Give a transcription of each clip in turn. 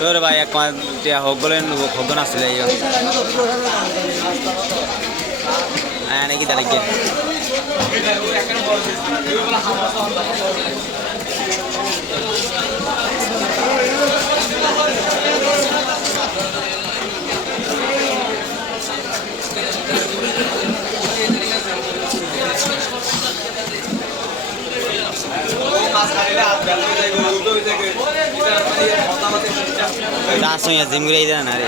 তোর ভাই এক হোক বলেন হোক আসলে নাকি তারিখে langsung ya tim gue itu nari.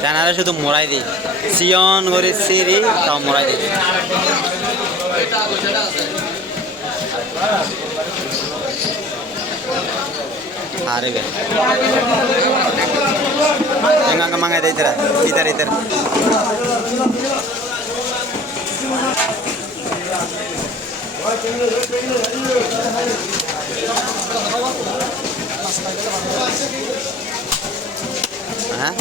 Dan ada suatu murai di Sion goris siri tau murai di. Hari be. Jangan kemana itu iter. Hah?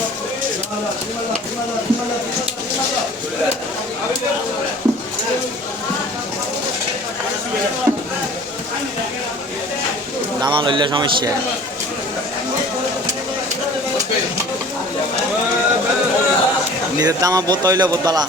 Nama lulus sama siapa? Ini tetama botol lah botola.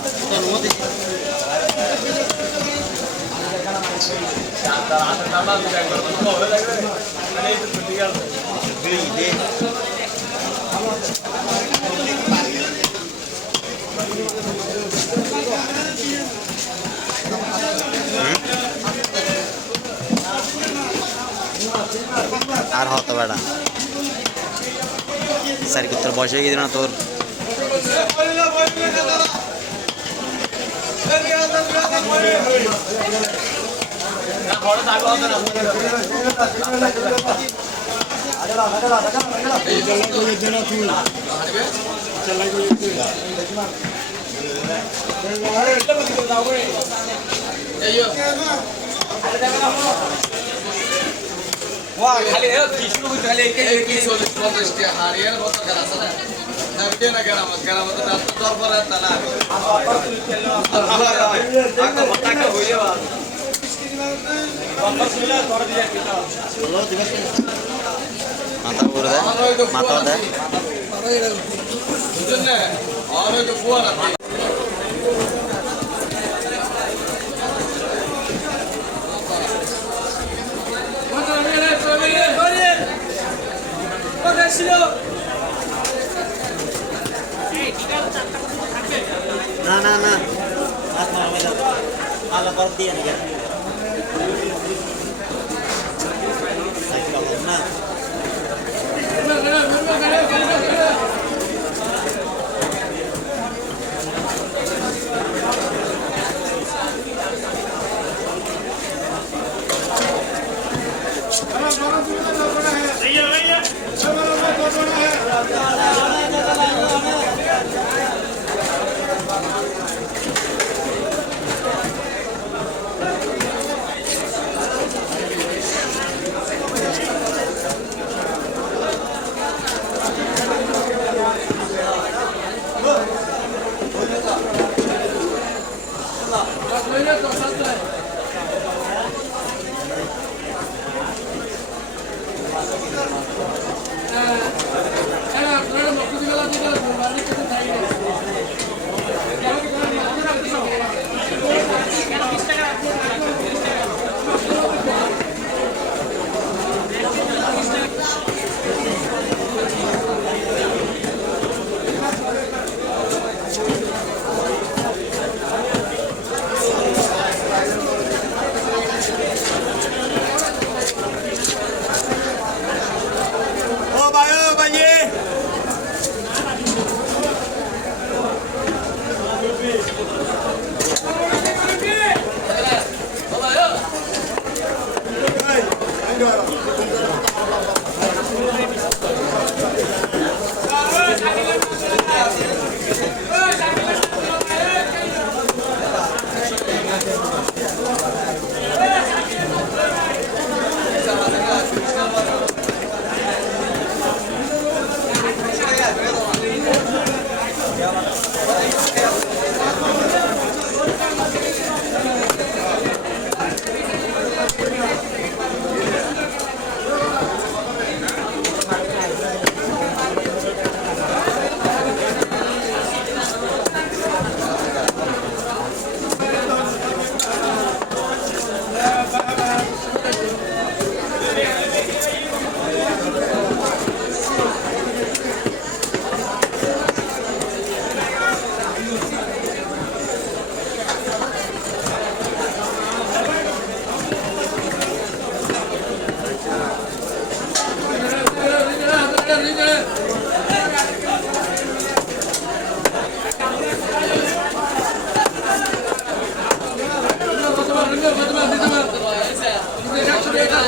আর হতো বেড়া sir কুত্তর বয়স হয়ে গেছে না তোর Wah, kali ini kisah itu kali ini kisah itu proses dia hari ini buat kerja sana. Tapi dia nak kerja mas, kerja mas itu dah tuar berat tanah. Aku mata kau boleh bah. mata urut mata ada. Jangan, orang itu buat apa? না আলা পর দিয়ে না এটা